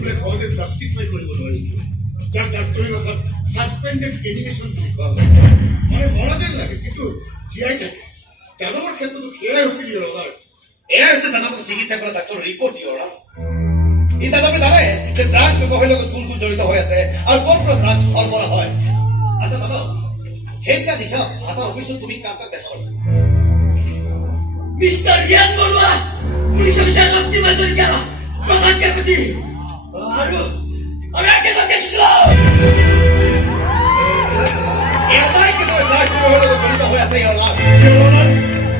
বোলে সহজে জাষ্টিফাই কৰিব নোৱাৰি যাক ডাক্তৰী ভাষাত ছাছপেণ্ডেড এনিমেশ্যন বুলি কোৱা হয় মানে মৰা যেন লাগে কিন্তু জীয়াই থাকে যাদৱৰ ক্ষেত্ৰতো সেয়াই হৈছে কি ৰঙাৰ এয়াই হৈছে যাদৱক চিকিৎসা কৰা ডাক্তৰৰ ৰিপৰ্ট দিয়ৰা ই যাদৱে জানে যে ড্ৰাগছ ব্যৱসায়ৰ লগত কোন কোন জড়িত হৈ আছে আৰু ক'ৰ পৰা ড্ৰাগছ সৰবৰাহ হয় আচ্ছা যাদৱ সেইদিনা নিশা হাতৰ অফিচত তুমি কাক কাক দেখা পাইছা mister Riyan Baruah police officer ৰক্তি মাজৰিকা প্ৰধান কাকুতি আৰু আগে তো দেখছিল এটাই কিন্তু ড্ৰাগছ ব্যৱসায়ৰ লগত জড়িত হৈ আছে ইয়াৰ লাভ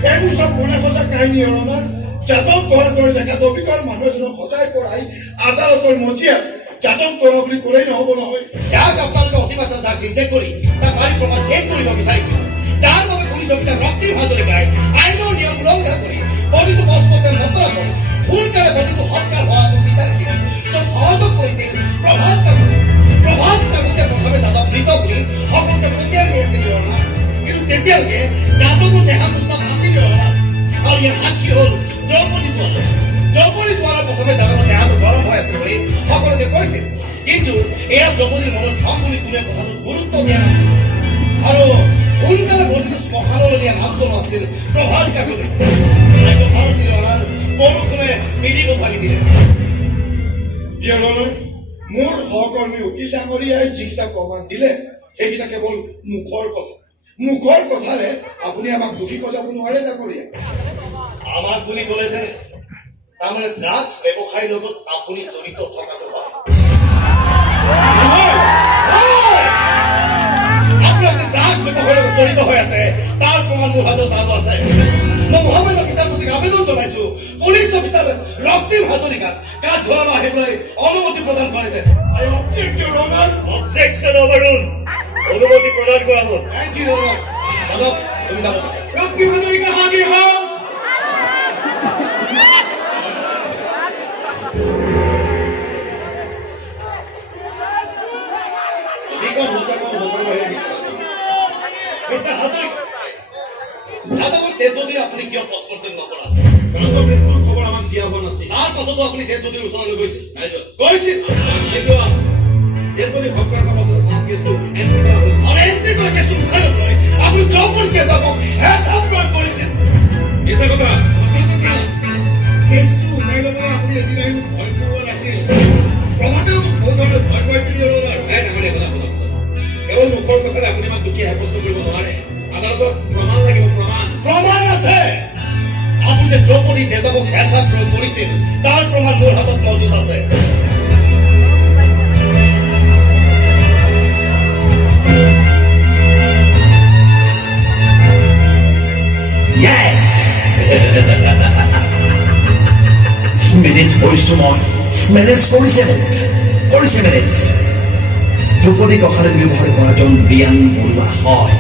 এইবোৰ চব মনে সজা কাহিনী ৰঙাৰ যাদৱ ঘৰ কৰি দেখা দবিকৰ মানুহ এজনক সজাই পৰাই আদালতৰ মজিয়াত যাদৱ কৰা বুলি ক'লেই নহ'ব নহয় যাক আপোনালোকে অতিমাত্ৰা যাক চিন্তা কৰি তাক ভাৰী প্ৰমাণ শেষ কৰিব বিচাৰিছিল যাৰ বাবে পুলিচ অফিচাৰ ৰক্তি ভাজৰিকাই আইনৰ নিয়ম উলংঘা কৰি বডিটো পষ্টমৰ্টেম নকৰা কৰি সোনকালে বডিটো সৎকাৰ হোৱাটো বিচাৰিছিল য'ত সহযোগ কৰিছিল প্ৰভাত কাকতে প্ৰথমে যাদৱ মৃত বুলি সকলোকে প্ৰত্যাহাৰ কৰিছিল কিন্তু তেতিয়ালৈকে যাদৱৰ দেহান্তত নাছিল আৰু ইয়াৰ সাক্ষী হ'ল দ্ৰৌপদী দ্বাৰা প্ৰথমে যাদৱৰ দেহাটো গৰম হৈ আছে বুলি সকলোকে কৈছিল কিন্তু এয়া দ্ৰৌপদীৰ মনত ভ্ৰম বুলি কোনে কথাটো গুৰুত্ব দিয়া নাছিল আৰু সোনকালে বডিটো শ্মশানলৈ নিয়া নামটো আছিল প্ৰভাত কাকতে ভাল আছিল বৰষুণে মিলি পঠাই দিলে মোৰ সহকৰ্মী উকিল ডাঙৰীয়াই যিকেইটা প্ৰমাণ দিলে সেইকেইটা কেৱল মুখৰ কথাৰে আপুনি আমাক দোষী সজাব নোৱাৰে ডাঙৰীয়া আমাক বুলি ক'লে যে তাৰমানে ড্ৰাগছ ব্যৱসায়ীৰ লগত আপুনি জড়িত থকাটো হয় আপোনাৰ যে ড্ৰাগছ ব্যৱসায়ৰ লগত জড়িত হৈ আছে তাৰ প্ৰমাণ মোৰ হাতত আছে মই মহামান্য বিচাৰপতিক আবেদন জনাইছো পুলিচ অফিচাৰ ৰক্তিম হাজৰিকাক কাঠগড়ালৈ আহিবলৈ অনুমতি প্ৰদান কৰিছে অবজেকশন ওভাৰৰুল অনুমতি প্ৰদান কৰা হল থ্যাংক ইউ যাদৱ তুমি যাব ৰক্তি মাজৰিকা হাজিৰ হও যাদৱৰ দেহ যদি আপুনি কিয় পষ্টমৰ্টেম নকৰা কাৰণ মৃত্যুৰ খবৰ আমাক দিয়া হোৱা নাছিল তাৰ পাছতো আপুনি দেহ যদি ওচৰলৈ গৈছিল এৰপৰে হত্যাৰ সমস্যা কেসটো এন্ট্ৰি কৰা হয়েছে আৰু এন্ট্ৰি কৰা কেছটো উঠাই নলয় আপুনি দ্ৰৌপদী দেৱক হেঁচাত কৰিছিল মিছা কথা কেছটো উঠাই ল'বলৈ আপুনি এদিন আহি ভয় কৰোৱা নাছিল প্ৰমাণেও মোক বহুত ধৰণে ভয় খুৱাইছিল নাই নামানে কথা কেৱল মুখৰ কথাৰে আপুনি আমাক দুখী সাব্যস্ত কৰিব নোৱাৰে আদালতত প্ৰমাণ লাগিব প্ৰমাণ আছে আপুনি যে দ্ৰৌপদী দেৱক হেঁচাত প্ৰয়োগ কৰিছিল তাৰ প্ৰমাণ মোৰ হাতত মজুত আছে Yes! Minutes কৰিছো মই মেনেজ কৰিছে মেনেজ দ্ৰৌপদী কঁকালত ব্যৱহাৰ কৰা জন ৰিয়ান বৰুৱা হয়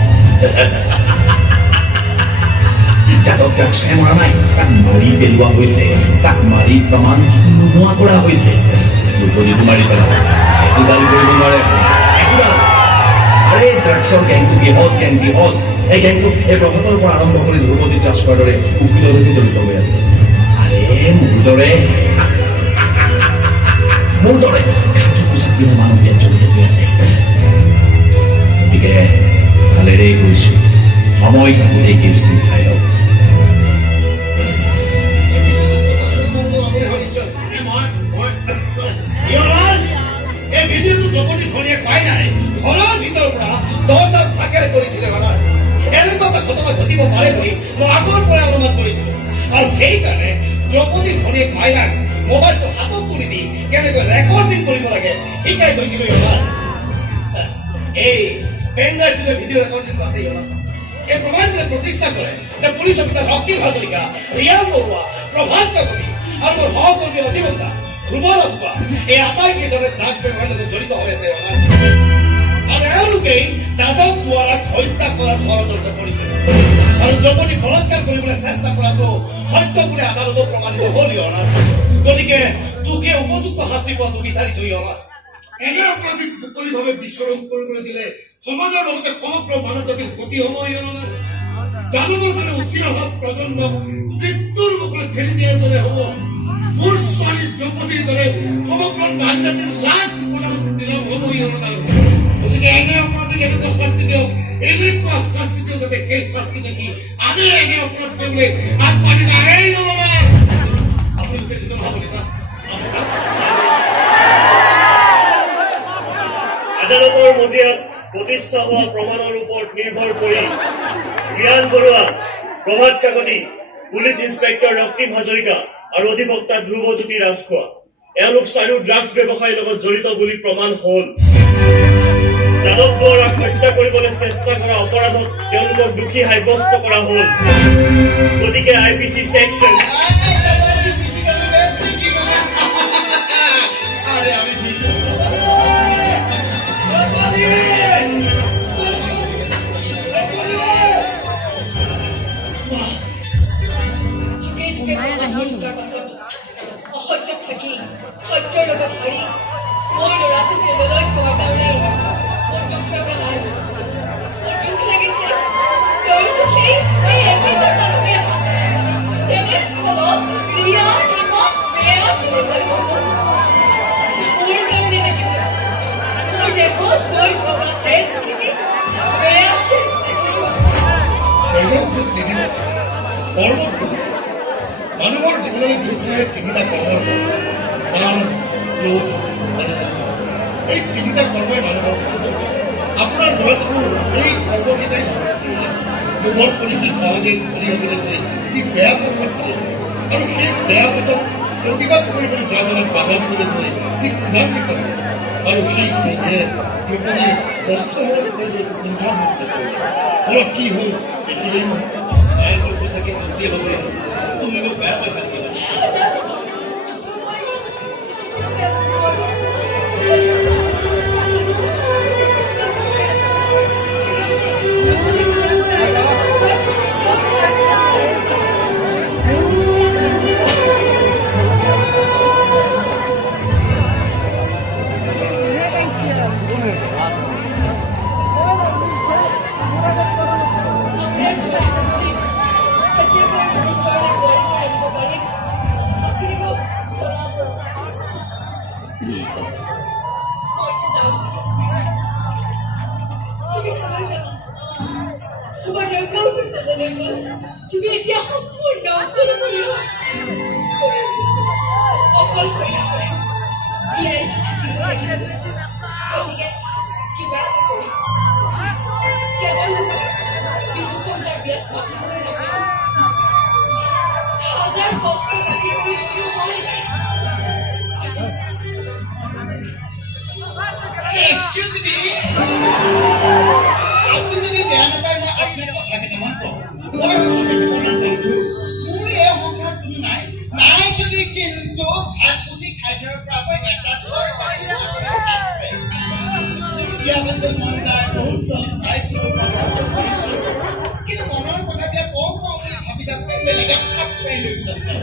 যাদৱ ড্ৰাগছ খাই মৰা নাই তাক মাৰি পেলোৱা হৈছে তাক মাৰি প্ৰমাণ নোহোৱা কৰা হৈছে দ্ৰৌপদীকো মাৰি পেলাব একো দাবী কৰিব নোৱাৰে আৰে ড্ৰাগছৰ গেংটো বৃহৎ এই গেংটো এই প্ৰভাতৰ পৰা আৰম্ভ কৰি দ্ৰৌপদী ট্ৰান্সফাৰ দৰে উকিললৈকে জড়িত হৈ আছে আৰে মোৰ দৰে খাকি পোচাক পিন্ধা মানুহ ইয়াত জড়িত হৈ আছে গতিকে ভালেৰে কৈছো সময় থাকোঁতেই কেছটো উঠাই লওক এই ভিডিঅ'টো দ্ৰৌপদীৰ ভনীয়েক পাই নাই ঘৰৰ ভিতৰৰ পৰা দৰ্জাৰ ফাঁকেৰে কৰিছিলে এনেকুৱা এটা ঘটনা ঘটিব পাৰে বুলি মই আগৰ পৰাই অনুমান কৰিছিলো আৰু সেইকাৰণে দ্ৰৌপদীৰ ভনীয়েক মাইনাক মোবাইলটো হাতত তুলি দি কেনেকৈ ৰেকৰ্ডিং কৰিব লাগে শিকাই থৈছিলো এই পেনড্ৰাইভটোতে ভিডিঅ' ৰেকৰ্ডিংটো আছে এই প্ৰমাণটোৱে প্ৰতিষ্ঠা কৰে যে পুলিচ অফিচাৰ ৰক্তিম হাজৰিকা ৰিয়ান বৰুৱা প্ৰভাত কাকতি আৰু মোৰ সহকৰ্মী অধিবক্তা ধ্ৰুৱ ৰাজখোৱা এই আটাইকেইজনে ড্ৰাগছ ব্যৱসায়ৰ লগত জড়িত হৈ আছে আৰু এওঁলোকেই যাদৱ দুৱাৰাক হত্যা কৰাৰ ষড়যন্ত্ৰ কৰিছিল আৰু দ্ৰৌপদী বলাৎকাৰ কৰিবলৈ চেষ্টা কৰাটো সত্য বুলি আদালতত প্ৰমাণিত হ'ল গতিকে তোকে উপযুক্ত শাস্তি পোৱাটো বিচাৰিছো এনে অপৰাধীক মুকলিভাৱে বিচৰণ কৰিবলৈ দিলে সমাজৰ লগতে সমগ্ৰ মানৱ জাতিৰ ক্ষতি হ'ব যাদৱৰ দৰে উঠি অহা প্ৰজন্মক মৃত্যুৰ মুখলৈ ঠেলি দিয়াৰ দৰে হ'ব মোৰ ছোৱালী দ্ৰৌপদীৰ দৰে সমগ্ৰ ৰাজ্যত আদালতৰ মজিয়াত প্ৰতিষ্ঠা হোৱা প্ৰমাণৰ ওপৰত নিৰ্ভৰ কৰি ৰিয়ান বৰুৱা, প্ৰভাত কাকতি, পুলিচ ইন্সপেক্টৰ ৰক্তিম হাজৰিকা আৰু অধিবক্তা ধ্ৰুৱজ্যোতি ৰাজখোৱা এওঁলোক চাৰিও ড্ৰাগছ ব্যৱসায়ৰ লগত জড়িত বুলি প্ৰমাণ হ'ল। যাদৱ বৰুৱাক হত্যা কৰিবলৈ চেষ্টা কৰা অপৰাধত তেওঁলোকক দোষী সাব্যস্ত কৰা হ'ল। গতিকে IPC ছেকশ্যন আৰে আমি যুগে যুগে প্ৰমাণৰ পাছত অসহ্য থাকি সত্যৰ লগত হাৰি মোৰ ল'ৰাটো জেললৈ থোৱাৰ কাৰণে মোৰ দুখ লগা নাই। মোৰ দুখ লাগিছে তেওঁলোকে সেই একেজন মানুহে তেনেস্থলত ৰিয়া নিমখ বেয়া কৰিবলৈ মোৰ কাৰণে লাগিব। মোৰ দেহত গৈ থকা তেজখিনি বেয়া তেজ লাগিব। এজন দুখ নিদিব কৰ্মত দুখ। মানুহৰ জীৱনলৈ দুখ হয় তিনিটা কৰ্মৰ কাম, ক্ৰোধ আৰু লোভ। এই তিনিটা কৰ্মই মানুহৰ আপোনাৰ ল'ৰাটোকো এই কৰ্মকেইটাই লোভত পৰি সি সহজে ধনী হ'বলৈ গৈ সি বেয়া পথ আছিলে আৰু সেই বেয়া পথত প্ৰতিবাদ কৰিবলৈ যোৱাজনক বাধা দিবলৈ গৈ সি ক্ৰোধান্বিত হ'ল আৰু সেই ক্ৰোধে দ্ৰৌপদীৰ বস্ত্ৰহৰণ কৰিবলৈ কুণ্ঠাবোধ কৰিলে। ফলত কি হ'ল দেখিলেই নায়কৰ কথাকে যুক্তি হ'বলৈ তুমি মোক বেয়া পাইছা নেকি? তোমাৰ দেউতাও কৈছে যেনেকৈ তুমি এতিয়া সম্পূৰ্ণ অকলশৰীয়া হৈ জীয়াই থাকিব লাগিব। গতিকে কিবা এটা কৰি কেৱল বিদুষৰ তাৰ বিয়াত মাতিবলৈ নাপাওঁ। হাজাৰ কষ্ট কাটি কৰি মই Excuse me. আপুনি যদি বেয়া নাপায় মই আপোনাৰ কথা কেইটামান কওঁ। মই বন্ধু মোৰ এই সংসাৰত কোনো নাই নাই যদি কিন্তু ভাত পুঠি খাই থকাৰ পৰা মই এটা চৰকাৰী চাকৰি আছে। মোৰ বিয়া পাতিব মন যায়, বহুত ছোৱালী চাইছো, পচন্দ কৰিছো, কিন্তু মনৰ কথাবিলাক কওঁ বুলি ভাবি থাকোঁতে বেলেগে খাপ পাই লৈ গুচি যায়।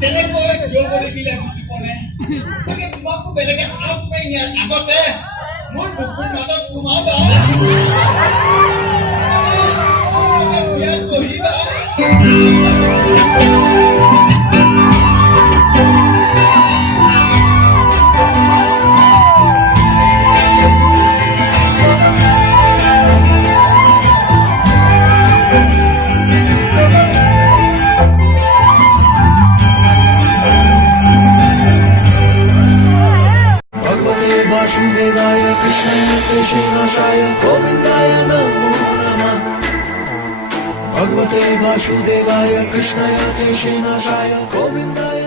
যেনেকৈ দ্ৰৌপদী বিলে বুজি পৰে গতিকে তোমাকো বেলেগে খাপ পাই নিয়াৰ আগতে মোৰ বুকুৰ মাজত সোমাবা, বিয়াত বহিবা। वासुदेवाय कृष्णाय कृष्णाय गोविन्दाय नमो नमः। भगवते वासुदेवाय कृष्णाय कृष्णाय गोविन्दाय